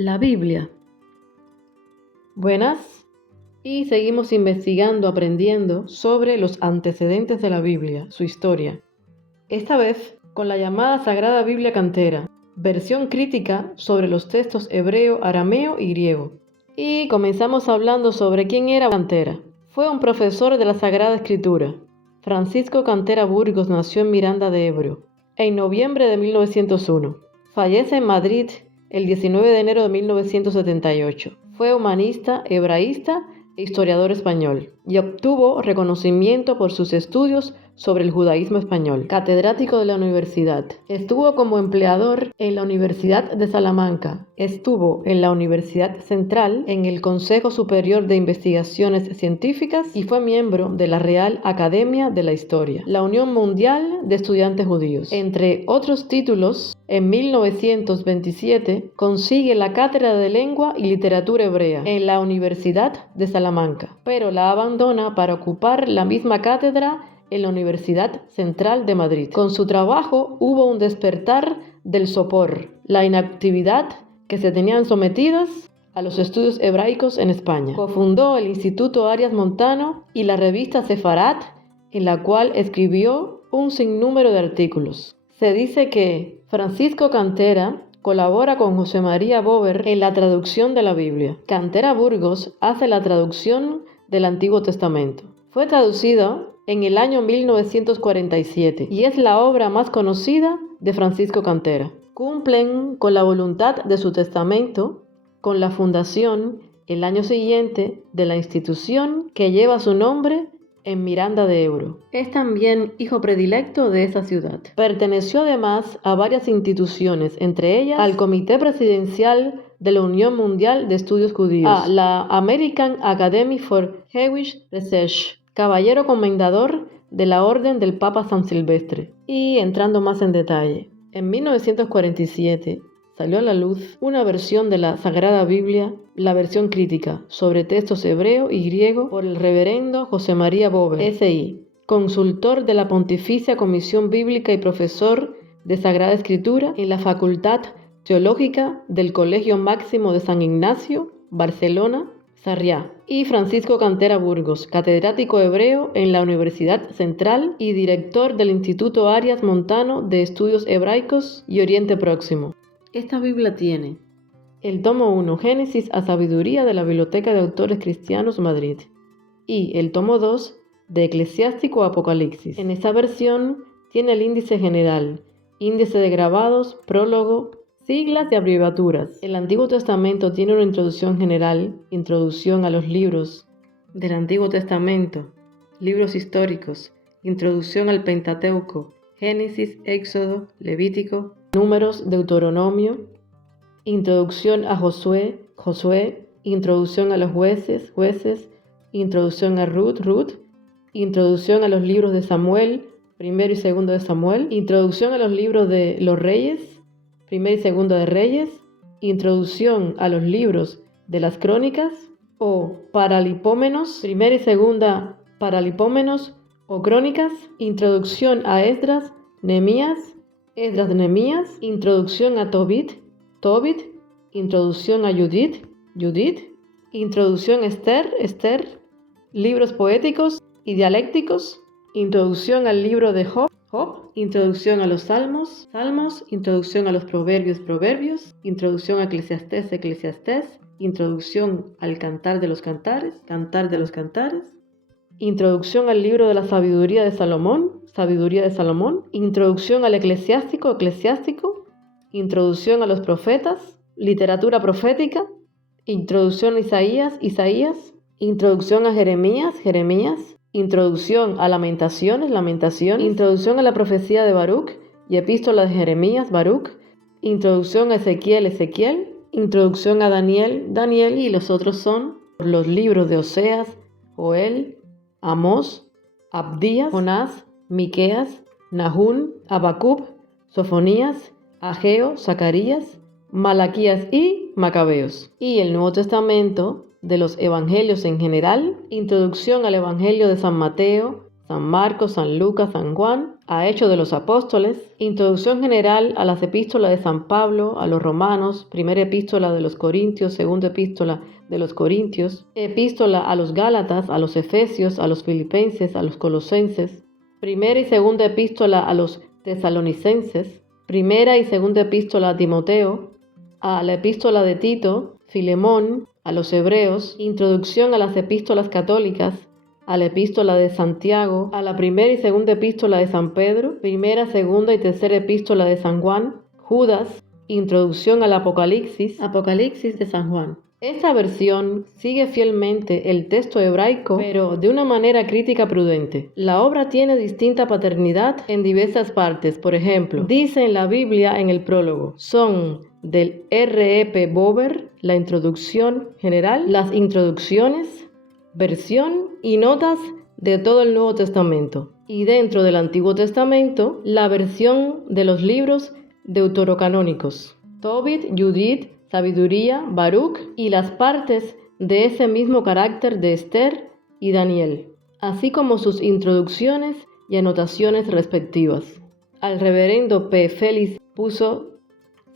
La Biblia. Buenas, y seguimos investigando, aprendiendo sobre los antecedentes de la Biblia, su historia. Esta vez con la llamada Sagrada Biblia Cantera, versión crítica sobre los textos hebreo, arameo y griego. Y comenzamos hablando sobre quién era Cantera. Fue un profesor de la Sagrada Escritura. Francisco Cantera Burgos nació en Miranda de Ebro en noviembre de 1901. Fallece en Madrid el 19 de enero de 1978. Fue humanista, hebraísta e historiador español, y obtuvo reconocimiento por sus estudios sobre el judaísmo español. Catedrático de la universidad. Estuvo como empleador en la Universidad de Salamanca. Estuvo en la Universidad Central, en el Consejo Superior de Investigaciones Científicas y fue miembro de la Real Academia de la Historia, la Unión Mundial de Estudiantes Judíos. Entre otros títulos, en 1927 consigue la Cátedra de Lengua y Literatura Hebrea en la Universidad de Salamanca, pero la abandona para ocupar la misma cátedra en la Universidad Central de Madrid. Con su trabajo hubo un despertar del sopor, la inactividad que se tenían sometidas a los estudios hebraicos en España. Cofundó el Instituto Arias Montano y la revista Sefarat, en la cual escribió un sinnúmero de artículos. Se dice que Francisco Cantera colabora con José María Bover en la traducción de la Biblia. Cantera Burgos hace la traducción del Antiguo Testamento. Fue traducido en el año 1947 y es la obra más conocida de Francisco Cantera. Cumplen con la voluntad de su testamento con la fundación el año siguiente de la institución que lleva su nombre en Miranda de Ebro. Es también hijo predilecto de esa ciudad. Perteneció además a varias instituciones, entre ellas al Comité Presidencial de la Unión Mundial de Estudios Judíos, a la American Academy for Jewish Research, caballero comendador de la Orden del Papa San Silvestre. Y entrando más en detalle, en 1947 salió a la luz una versión de la Sagrada Biblia, la versión crítica, sobre textos hebreo y griego por el reverendo José María Bover, S.I., consultor de la Pontificia Comisión Bíblica y profesor de Sagrada Escritura en la Facultad Teológica del Colegio Máximo de San Ignacio, Barcelona, Sarriá, y Francisco Cantera Burgos, catedrático hebreo en la Universidad Central y director del Instituto Arias Montano de Estudios Hebraicos y Oriente Próximo. Esta Biblia tiene el tomo 1, Génesis a Sabiduría, de la Biblioteca de Autores Cristianos, Madrid, y el tomo 2, de Eclesiástico a Apocalipsis. En esta versión tiene el índice general, índice de grabados, prólogo, siglas y abreviaturas. El Antiguo Testamento tiene una introducción general, introducción a los libros del Antiguo Testamento, libros históricos, introducción al Pentateuco, Génesis, Éxodo, Levítico, Números, Deuteronomio, introducción a Josué, introducción a los jueces, introducción a Ruth, introducción a los libros de Samuel, primero y segundo de Samuel, introducción a los libros de los reyes, primero y segundo de Reyes, introducción a los libros de las crónicas o paralipómenos, primera y segunda paralipómenos o crónicas, introducción a Esdras, Nehemías, introducción a Tobit, introducción a Judith, introducción a Esther, libros poéticos y dialécticos, introducción al libro de Job, introducción a los Salmos, introducción a los Proverbios, introducción a Eclesiastés, introducción al Cantar de los Cantares, introducción al libro de la Sabiduría de Salomón, introducción al Eclesiástico, introducción a los profetas, literatura profética, introducción a Isaías, introducción a Jeremías, introducción a Lamentaciones, introducción a la profecía de Baruch y epístola de Jeremías, Baruch, introducción a Ezequiel, introducción a Daniel, y los otros son los libros de Oseas, Joel, Amós, Abdías, Jonás, Miqueas, Nahum, Habacuc, Sofonías, Ageo, Zacarías, Malaquías y Macabeos. Y el Nuevo Testamento de los Evangelios en general, introducción al Evangelio de San Mateo, San Marcos, San Lucas, San Juan, a Hechos de los Apóstoles, introducción general a las epístolas de San Pablo a los Romanos, primera epístola de los Corintios, segunda epístola de los Corintios, epístola a los Gálatas, a los Efesios, a los Filipenses, a los Colosenses, primera y segunda epístola a los Tesalonicenses, primera y segunda epístola a Timoteo, a la epístola de Tito, Filemón, a los Hebreos, introducción a las epístolas católicas, a la epístola de Santiago, a la primera y segunda epístola de San Pedro, primera, segunda y tercera epístola de San Juan, Judas, introducción al Apocalipsis, Apocalipsis de San Juan. Esta versión sigue fielmente el texto hebraico, pero de una manera crítica prudente. La obra tiene distinta paternidad en diversas partes. Por ejemplo, dice en la Biblia en el prólogo, son del R.E.P. Bober, la introducción general, las introducciones, versión y notas de todo el Nuevo Testamento. Y dentro del Antiguo Testamento, la versión de los libros deuterocanónicos, Tobit, Judith, Sabiduría, Baruch y las partes de ese mismo carácter de Esther y Daniel, así como sus introducciones y anotaciones respectivas. Al reverendo P. Félix puso,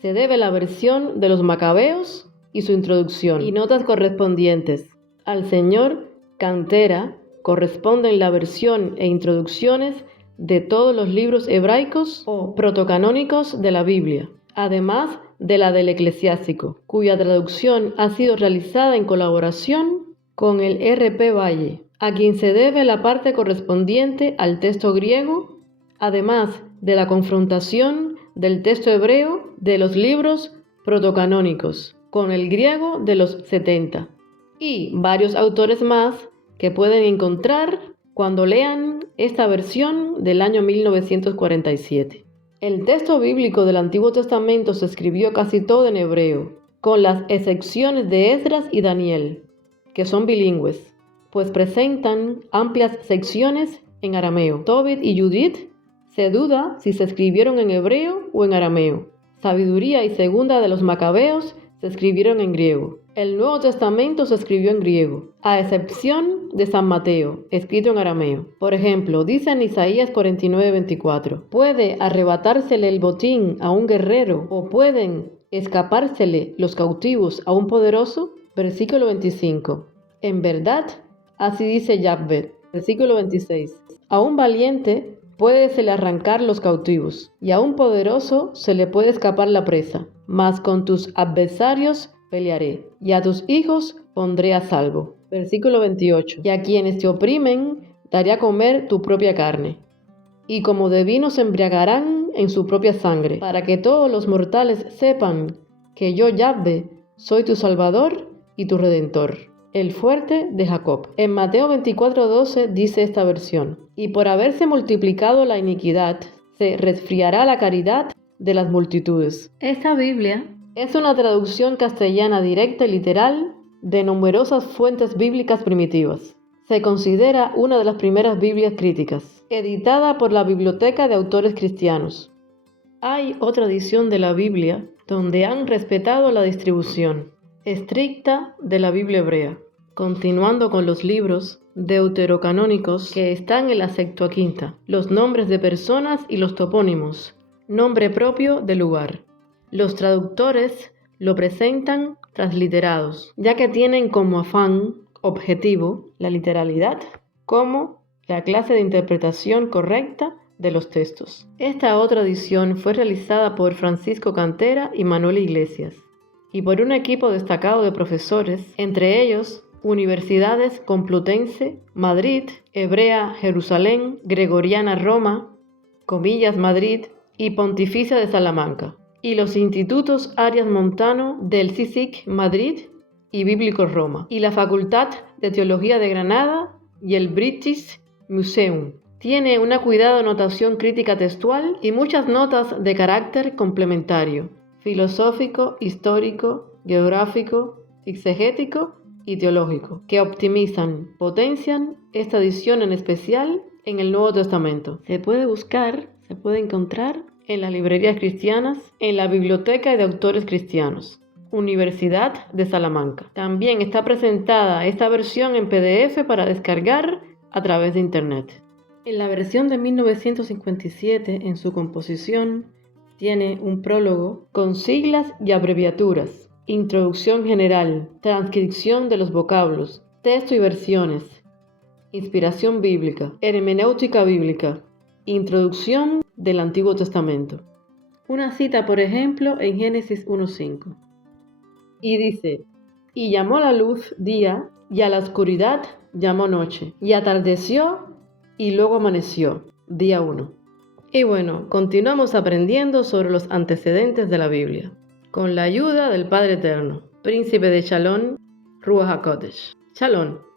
se debe la versión de los Macabeos y su introducción y notas correspondientes. Al señor Cantera corresponden la versión e introducciones de todos los libros hebraicos o protocanónicos de la Biblia, además de la del Eclesiástico, cuya traducción ha sido realizada en colaboración con el R.P. Valle, a quien se debe la parte correspondiente al texto griego, además de la confrontación del texto hebreo de los libros protocanónicos con el griego de los 70, y varios autores más que pueden encontrar cuando lean esta versión del año 1947. El texto bíblico del Antiguo Testamento se escribió casi todo en hebreo, con las excepciones de Esdras y Daniel, que son bilingües, pues presentan amplias secciones en arameo. Tobit y Judith se duda si se escribieron en hebreo o en arameo. Sabiduría y segunda de los Macabeos se escribieron en griego. El Nuevo Testamento se escribió en griego, a excepción de San Mateo, escrito en arameo. Por ejemplo, dice en Isaías 49:24, ¿puede arrebatársele el botín a un guerrero o pueden escapársele los cautivos a un poderoso? Versículo 25. En verdad, así dice Yahvé. Versículo 26. A un valiente puédesele arrancar los cautivos, y a un poderoso se le puede escapar la presa. Mas con tus adversarios pelearé, y a tus hijos pondré a salvo. Versículo 28. Y a quienes te oprimen daré a comer tu propia carne, y como de vino se embriagarán en su propia sangre, para que todos los mortales sepan que yo, Yahvé, soy tu Salvador y tu Redentor, el fuerte de Jacob. En Mateo 24:12 dice esta versión, y por haberse multiplicado la iniquidad, se resfriará la caridad de las multitudes. Esta Biblia es una traducción castellana directa y literal de numerosas fuentes bíblicas primitivas. Se considera una de las primeras Biblias críticas, editada por la Biblioteca de Autores Cristianos. Hay otra edición de la Biblia donde han respetado la distribución estricta de la Biblia hebrea, continuando con los libros deuterocanónicos que están en la Septuaginta, los nombres de personas y los topónimos, nombre propio del lugar. Los traductores lo presentan transliterados, ya que tienen como afán objetivo la literalidad como la clase de interpretación correcta de los textos. Esta otra edición fue realizada por Francisco Cantera y Manuel Iglesias, y por un equipo destacado de profesores, entre ellos Universidades Complutense, Madrid, Hebrea, Jerusalén, Gregoriana, Roma, Comillas, Madrid y Pontificia de Salamanca, y los institutos Arias Montano del CSIC, Madrid y Bíblico Roma, y la Facultad de Teología de Granada y el British Museum. Tiene una cuidada notación crítica textual y muchas notas de carácter complementario, filosófico, histórico, geográfico, exegético y teológico, que optimizan, potencian esta edición en especial en el Nuevo Testamento. Se puede buscar, se puede encontrar en las librerías cristianas, en la Biblioteca de Autores Cristianos, Universidad de Salamanca. También está presentada esta versión en PDF para descargar a través de Internet. En la versión de 1957, en su composición, tiene un prólogo con siglas y abreviaturas, introducción general, transcripción de los vocablos, texto y versiones, inspiración bíblica, hermenéutica bíblica, introducción del Antiguo Testamento. Una cita, por ejemplo, en Génesis 1:5. Y dice, y llamó la luz día, y a la oscuridad llamó noche, y atardeció, y luego amaneció, día 1. Y bueno, continuamos aprendiendo sobre los antecedentes de la Biblia, con la ayuda del Padre Eterno, Príncipe de Shalom, Ruach HaKodesh. Shalom.